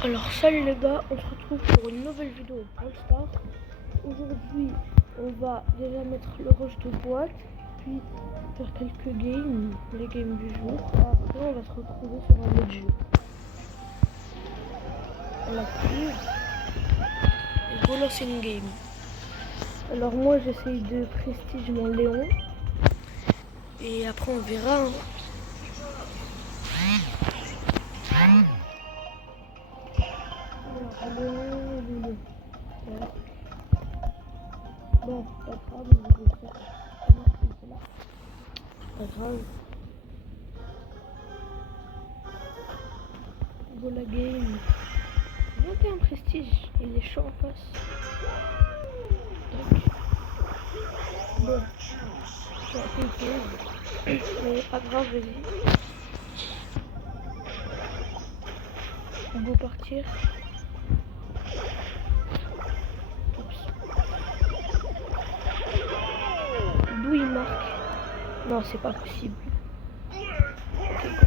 Alors salut les gars, on se retrouve pour une nouvelle vidéo Brawl Stars. Aujourd'hui on va déjà mettre le rush de boîte, puis faire quelques games, les games du jour. Après on va se retrouver sur un autre jeu. On active et go lancer une game. Alors moi j'essaye de prestige mon Léon. Et après on verra. Alors Léon. Bon, pas grave, je vais faire. Pas grave. Go la game. 21 prestige, il est chaud en face. Donc. Bon. J'ai fait une pause. Mais pas grave, vas-y. Go partir. D'où il marque? Non, c'est pas possible. Okay, go.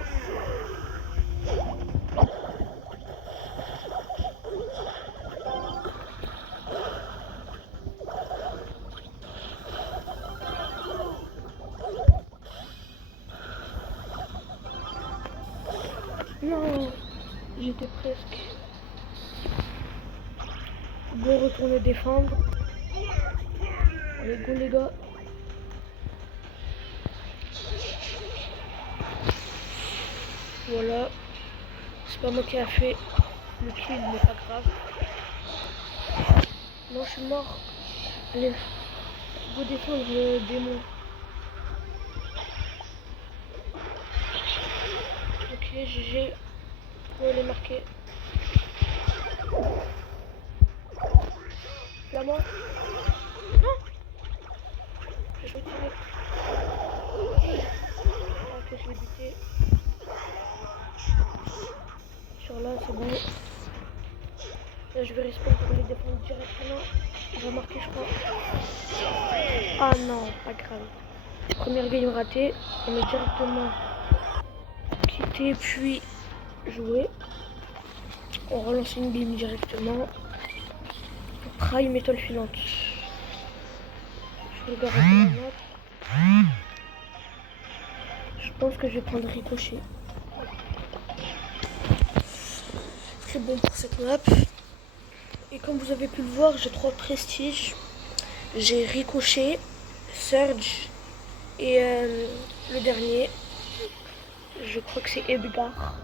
Non, j'étais presque. Go retourner défendre. Allez, go les gars. Voilà. C'est pas moi qui a fait le kill, mais pas grave. Non, je suis mort. Allez, go défendre le démon. Ok, GG. Go aller marquer. Flamand. Non. Je vais tirer. Ok, je vais buter. Sur là, c'est bon. Là, je vais respawn pour les défendre directement. Il va marquer, je crois. Ah non, pas grave. Première game ratée. On est directement quitté, puis joué. On relance une game directement. Prime étoile filante. Je regarde la map. Je pense que je vais prendre ricochet. C'est bon pour cette map. Et comme vous avez pu le voir, j'ai 3 prestiges. J'ai ricochet, surge et le dernier. Je crois que c'est Edgar.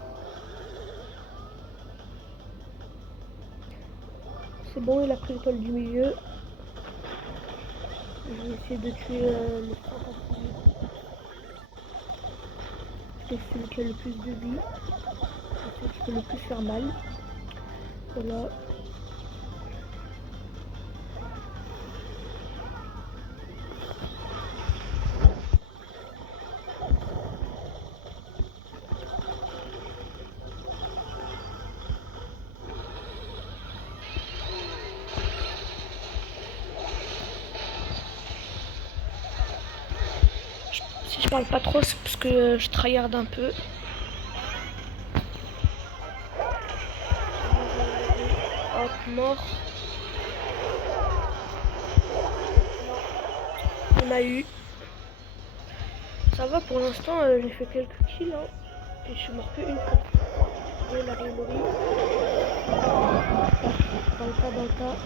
C'est bon, il a pris l'étoile du milieu. Je vais essayer de tuer le fantastique. C'est celui qui a le plus de vie. C'est celui qui peut le plus faire mal. Voilà. Si je parle pas trop, c'est parce que je tryhard un peu. Hop, mort. On a eu. Ça va pour l'instant, j'ai fait quelques kills. Hein, et je suis mort que une fois. Et la rigolerie. Dans le tas.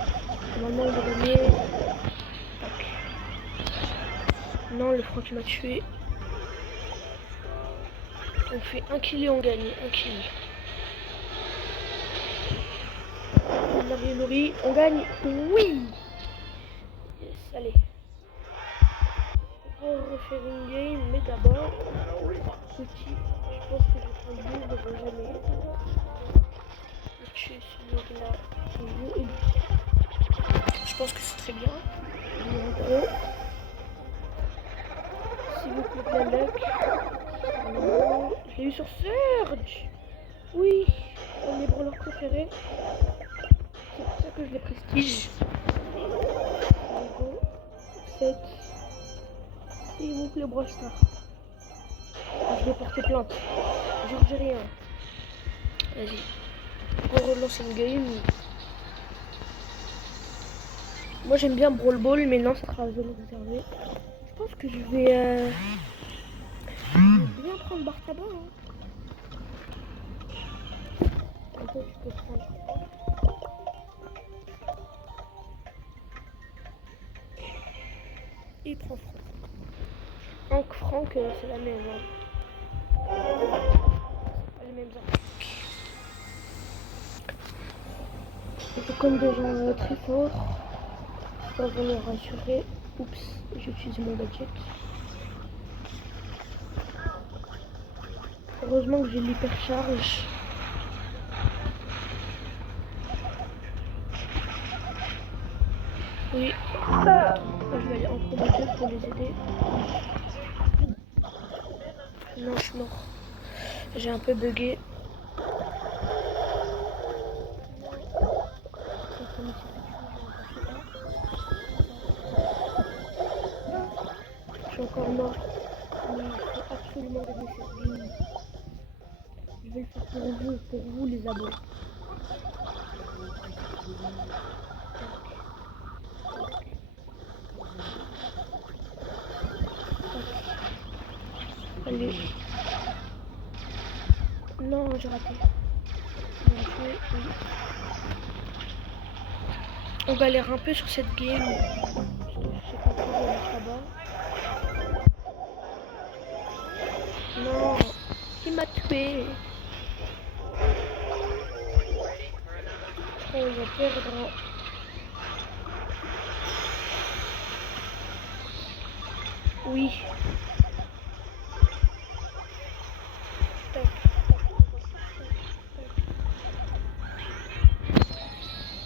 Maintenant, il va gagner. Tac. Non, le Franck m'a tué. On fait un kill et on gagne. Un kill. La rigolerie, on gagne. Oui. Yes, allez. On va refaire une game, mais d'abord, petit, je pense que je vais prendre lui, je ne vais jamais le tuer celui-là. Je pense que c'est très bien. En gros, s'il vous plaît, de la luck. Non, je l'ai eu sur Surge. Oui, on est brawlers préférés. C'est pour ça que je les prestige. Go, 7. S'il vous plaît, Brawl Stars. Je vais porter plainte. Genre, j'ai rien. Vas-y. relancer une game. Moi j'aime bien Brawl Ball, mais non, ça sera zone réservée. Je pense que je vais bien prendre Bartaba. Hein. Un peu, tu peux prendre. Et il prend Franck. Donc Franck, c'est la même. Hein. Pas les mêmes articles. C'est comme des gens très forts. On va me rassurer. Oups, j'ai utilisé mon gadget. Heureusement que j'ai l'hypercharge. Oui. Je vais aller en combattre pour les aider. Non, je suis mort. J'ai un peu bugué. Je suis encore mort. Mais il faut absolument gagner cette game. Je vais le faire pour vous les abos. Allez. Non, j'ai raté. On galère un peu sur cette game. Je sais pas trop où mettre là-bas. Non, il m'a tué. On va perdre. Oui.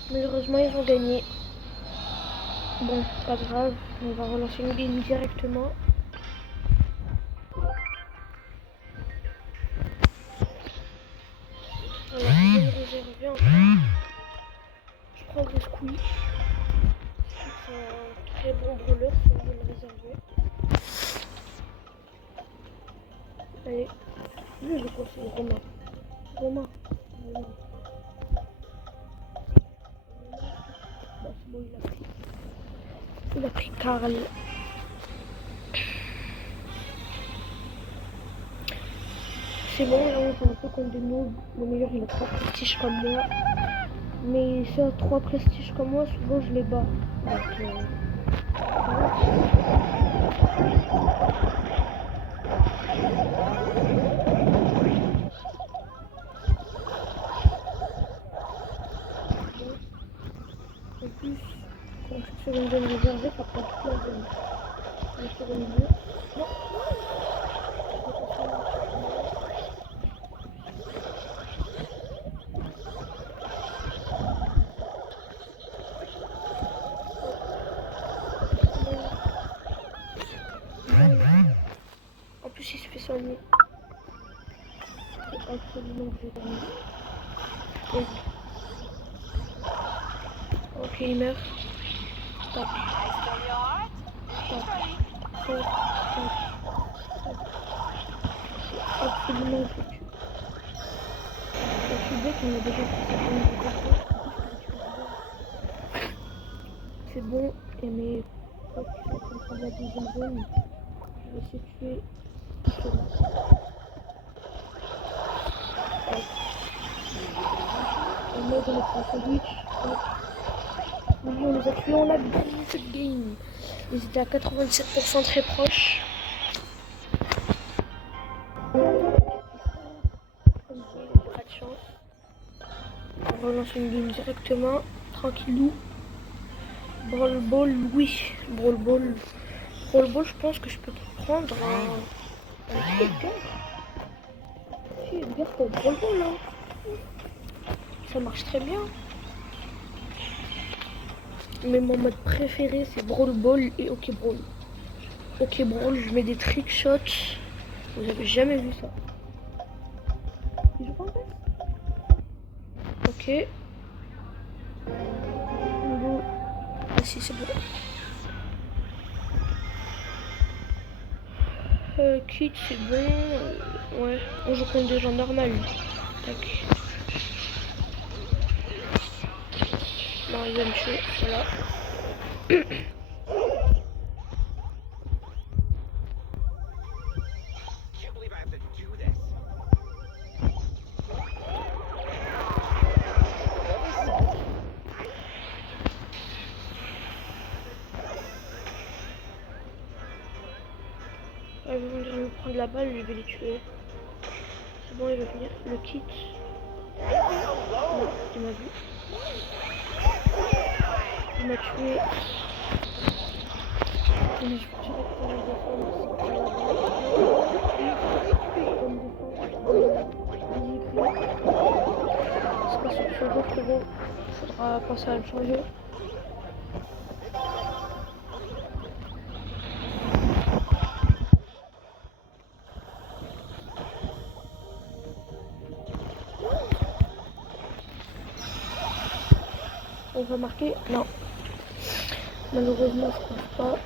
Malheureusement, ils ont gagné. Bon, pas grave. On va relancer une game directement. Voilà, je vais me réserver encore. Je prends le squeeze. C'est un très bon brûleur, si on veut le réserver. Allez, lui je conseille Romain. Romain. Bah, c'est bon, il a pris. Il a pris Karl. C'est bon, là on joue un peu comme des noobs. Le meilleur il a 3 prestiges comme moi. Mais ceux à 3 prestiges comme moi, souvent je les bats. Donc, en plus, quand je suis sur une zone réservée, ça prend toute la zone. Je suis sur une zone. Non. En plus, il se fait soigner. C'est absolument que je termine. Oui. Ok, il meurt. Tac. Tac. Tac. Tac. Absolument que je tue. Je suis bête, on a déjà fait ça. C'est bon, et mes potes qui sont en train de prendre la deuxième zone, je vais essayer de tuer ceux-là. On met dans notre sandwich. Oui, on les a tués, on a gagné cette game. Ils étaient à 97% très proches. Pas de chance. On relance une game directement, tranquillou. Brawl Ball, oui. Brawl Ball. Brawl Ball, je pense que je peux prendre un Edgar. Si, Edgar pour Brawl Ball, hein. Ça marche très bien. Mais mon mode préféré, c'est Brawl Ball et OK Brawl. OK Brawl, je mets des trick shots. Vous avez jamais vu ça. Il joue pas en fait. Ok. Ah si, c'est bon. Kit, c'est bon. Ouais, on joue contre des gens normaux. Tac. il va me tuer. Voilà. Ils vont venir me prendre la balle, je vais les tuer. C'est bon, il va venir. Le kit. Non, il m'a vu. Il m'a tué. Mais je vais directement le défendre. C'est pas la balle. C'est pas sur ce jeu, frérot. Faudra penser à le changer. On va marquer? Non. Malheureusement, je pense pas.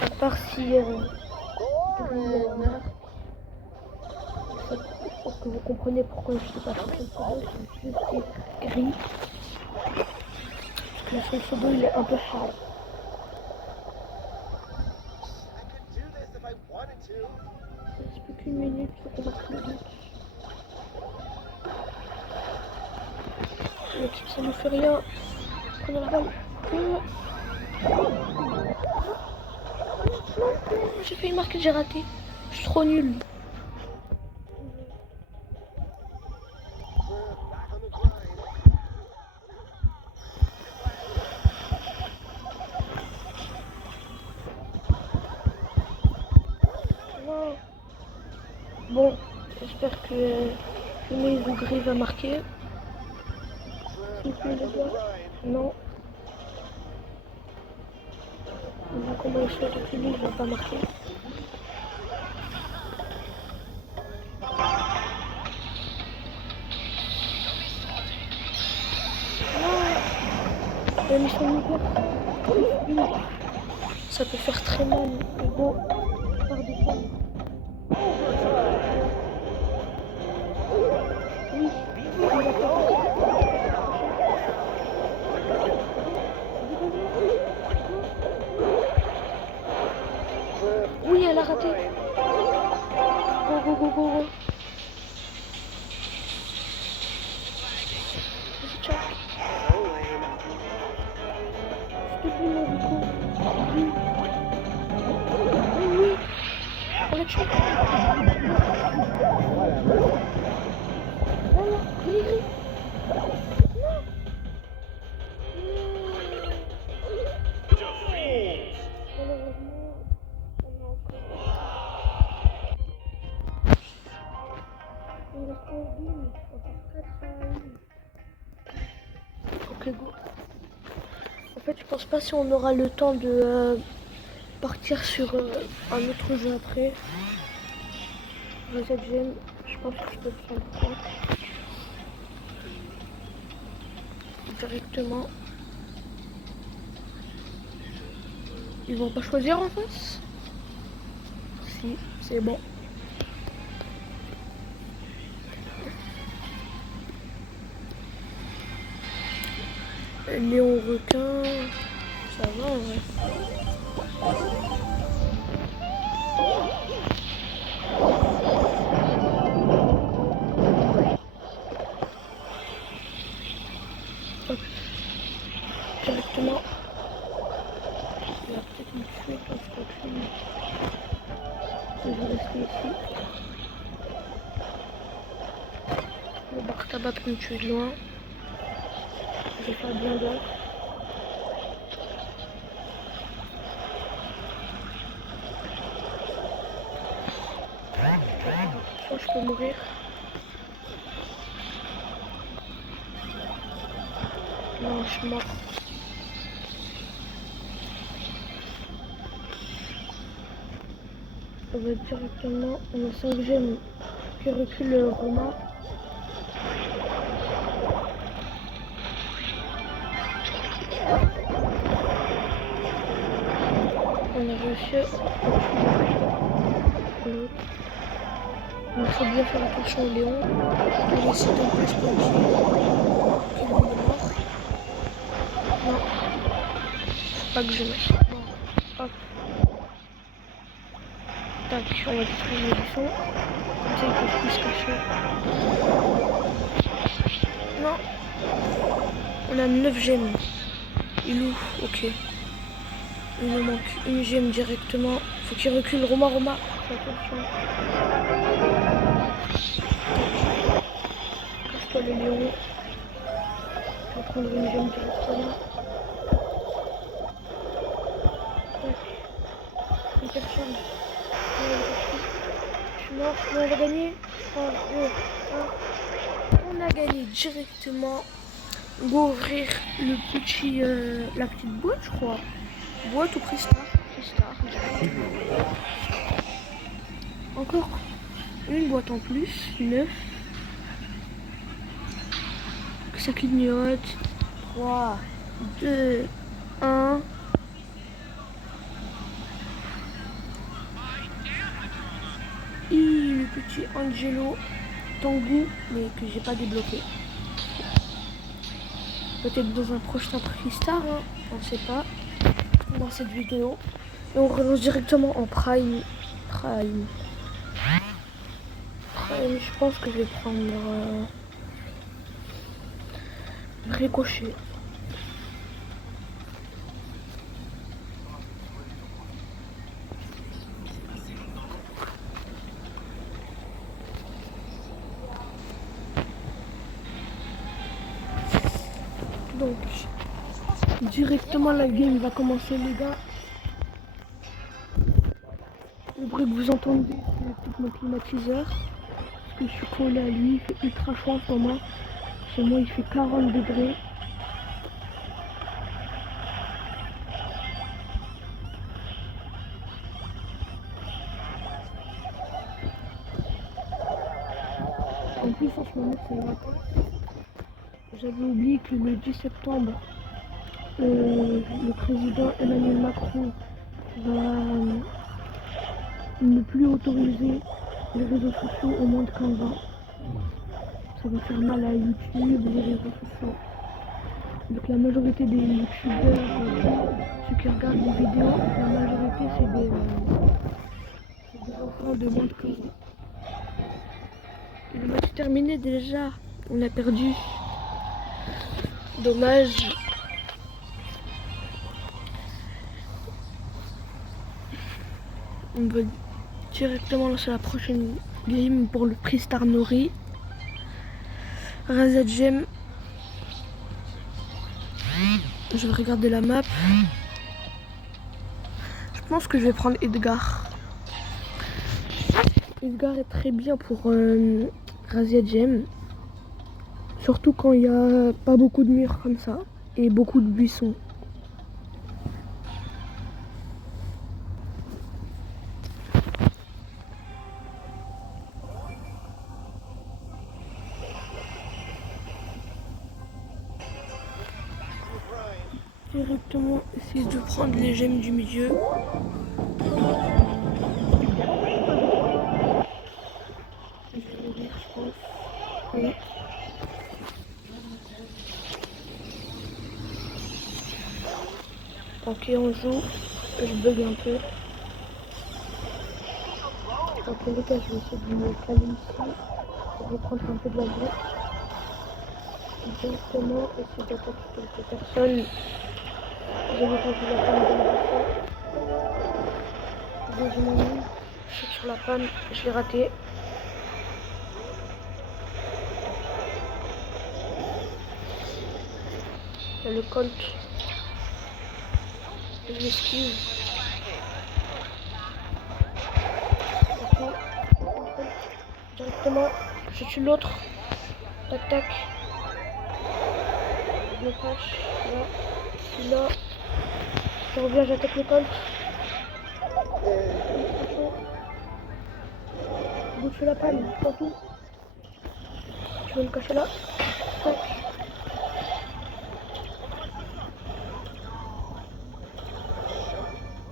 À part si pour que vous compreniez pourquoi je sais pas changer le pseudo, c'est juste gris. Parce que le pseudo il est un peu hard. Il reste plus qu'une minute, faut qu'on marque le but. L'équipe ça ne fait rien. Prenez la balle. Non, j'ai failli marquer, j'ai raté. Je suis trop nulle. Bon, j'espère que Moïse Gris va marquer. Non. Vu comment il saute depuis lui, il va pas marquer. Il a mis son niveau. Ça peut faire très mal. Hugo, par défendre. Oui, il va pas. Oui, elle a raté. Go, go, go, go, go. Vas-y, ciao. S'il te plaît, mon Rico. Oui. Oui, oui. On l'a tué. Voilà, il est gris. Ok, go. En fait, je pense pas si on aura le temps de partir sur un autre jeu après. Reset Gem, je pense que je peux le faire directement. Ils vont pas choisir en face? Si, c'est bon. Léon Requin, ça va en vrai. Hop. Directement. Il va peut-être me tuer quand je recule. Je vais rester ici. Le bar tabac pour me tuer de loin. Je vais faire bien d'or. Soit je peux mourir. Non, je suis mort. On va directement. On a 5 gemmes qui recule Romain. On a réussi à l'autre. Il faut bien faire attention au Léon. Il essaie de pas se planter. Il est mort. pas que je mette. Bon, hop. Tac, on va détruire les buissons. Comme ça, ils peuvent plus se cacher. Non. On a 9 gemmes. Il ouvre, ok. Il nous manque une gemme directement. Faut qu'il recule. Roma. Fais attention. Casse-toi le lion. Je vais prendre une gemme directement. Tac. Une personne. Je suis mort. Mais on va gagner. 3, 2, 1. On a gagné directement. On va ouvrir le petit, la petite boîte, je crois. Boîte ou Pristar. Encore une boîte en plus. 9. Que ça clignote. 3, 2, 1. Et le petit Angelo Tangu, mais que j'ai pas débloqué. Peut-être dans un prochain Pristar, hein, on ne sait pas. Dans cette vidéo. Et on relance directement en Prime. Je pense que je vais prendre Ricochet. Donc, directement la game va commencer, les gars. Le bruit que vous entendez, c'est peut-être mon climatiseur. Parce que je suis collé à lui, il fait ultra chaud en ce moment. Chez moi, il fait 40 degrés. En plus, en ce moment, c'est les vacances. J'avais oublié que le 10 septembre, le président Emmanuel Macron va ne plus autoriser les réseaux sociaux aux moins de 15 ans. Ça va faire mal à YouTube, les réseaux sociaux. Donc la majorité des youtubeurs, ceux qui regardent les vidéos, la majorité c'est des enfants de moins de 15 ans. Le match est terminé déjà, on a perdu. Dommage. On va directement lancer la prochaine game pour le Pristar Nori. Razed Gem. Je vais regarder la map. Je pense que je vais prendre Edgar. Edgar est très bien pour Razed Gem. Surtout quand il n'y a pas beaucoup de murs comme ça et beaucoup de buissons. Directement essayer de prendre les gemmes du milieu. Je vais mourir, je pense. Oui. Ok, on joue. Je bug un peu. Dans tous les cas, je vais essayer de me caler ici. Je vais prendre un peu de la boue. Directement, essayer d'attaquer quelques personnes. J'ai entendu la panne de la deuxième ligne. Je suis sur la panne, je l'ai raté. Il y a le Colt. Je l'esquive. Directement, je tue l'autre. Tac tac. Je me cache. Là. Là. Je reviens, j'attaque le Colt. Je fais la panne, prends tout. Je vais me cacher là. Tac.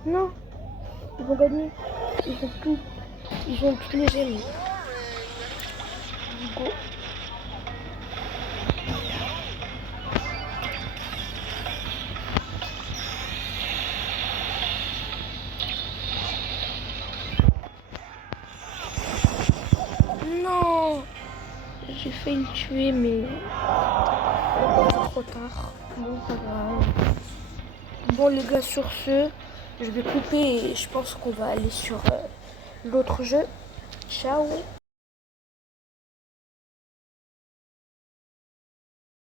Non, ils vont gagner. Ils ont tout. Ils ont toutes les gemmes. Go. j'ai failli le tuer, mais trop tard. Bon, pas grave. Bon, les gars, sur ce, je vais couper et je pense qu'on va aller sur l'autre jeu. Ciao.